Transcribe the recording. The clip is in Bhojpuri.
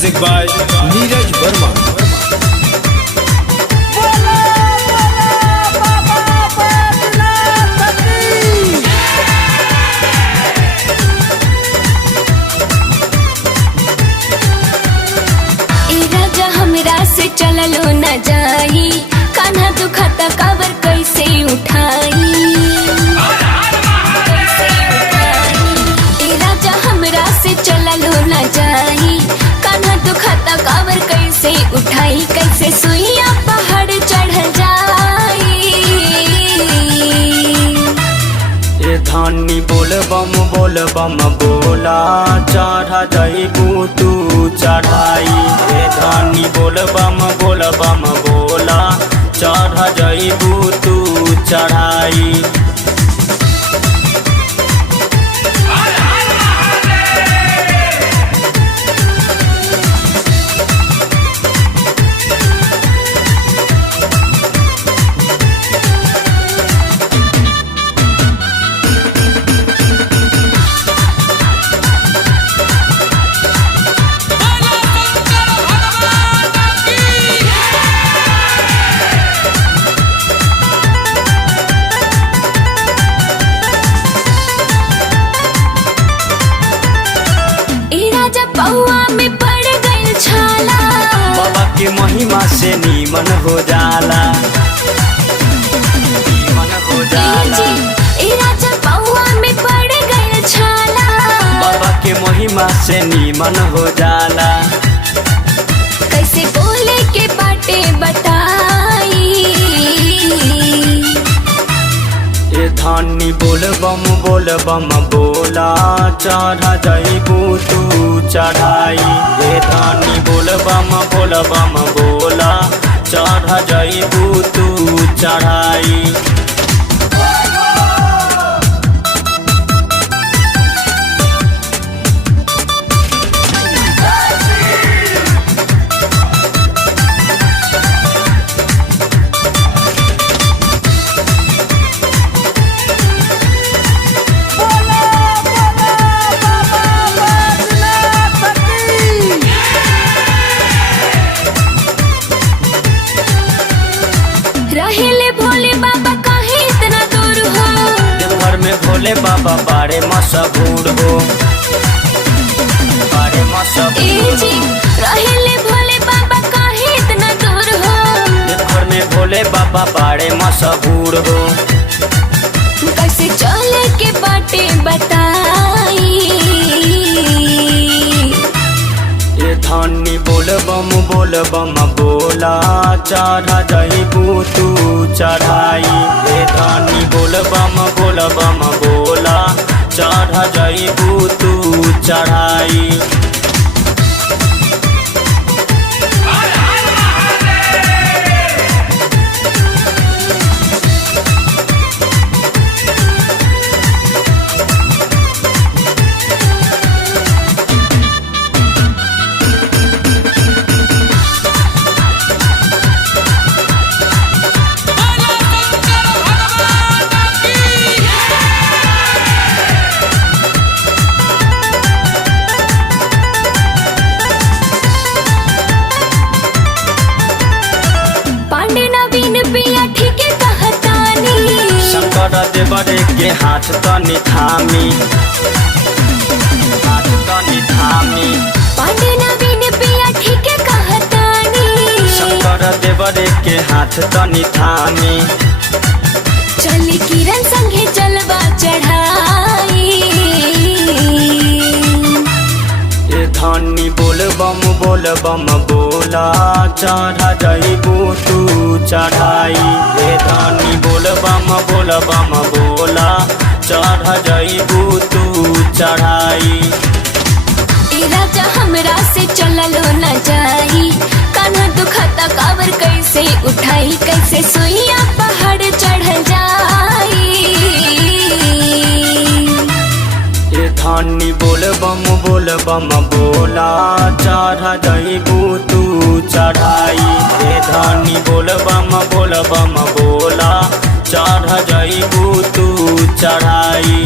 Music by Neeraj Verma. हमरा से चललो न जाई, कान्हा दुखता कावर कैसे उठाई। ए राजा हमरा से चललो न जाई, कान्हा दुखता कावर कैसे उठाई। कैसे सुइया पहाड़ चढ़ जाई। ए धानी बोल बम बोला, चढ़ा जाइबू तू चढ़ाई। ए धानी बोल बम बोला, चढ़ा जाइबू तू चढ़ाई। पौआ में पड़ गई छाला, बाबा के महिमा से नीमन हो जाला, नीमन हो जाला। ए राजा पौआ में पड़ गई छाला, बाबा के महिमा से नीमन हो जाला। कैसे बोले के बाटे बताई। ए धानी बोल बम बोला, चढ़ा जाइबू तू चढ़ाई। ए धानी बोल बम बोला, चढ़ा जाइबू तू चढ़ाई। रहेले भोले बाबा काहे इतना दूर हो, घर में भोले बाबा बारे मशहूर हो, बारे मशहूर। रहेले भोले बाबा काहे इतना दूर हो, घर में भोले बाबा बारे मशहूर हो। कैसे चले के बाटे बताई। ए धानी बोल बम बोला, चढ़ा जाइबू तू चढ़ाई। ए धानी बोल बम बोला, चढ़ा जाइबू तू चढ़ाई। बड़े के हाथ तनी थामी, हाथ तनी थामी। पांडे नवीन पिया ठीक कहतानी, शंकर देवरे के हाथ तनी थामी। चली किरण संगे जलवा चढ़ाई। ए धानी बोल बम बोला, चढ़ा जाइबू तू चढ़ाई। ए धानी बोल बम बोला, चढ़ा जाइबू तू चढ़ाई। ए राजा हमरा से चललो न जाई, कान्हा दुखता कावर कैसे उठाई। कैसे सुइया पहाड़ चढ़ जाई। ए धानी बोल बम बोला, चढ़ा जाइबू तू चढ़ाई। ए धानी बोल बम बोला, चढ़ा जाइबू तू चढ़ाई।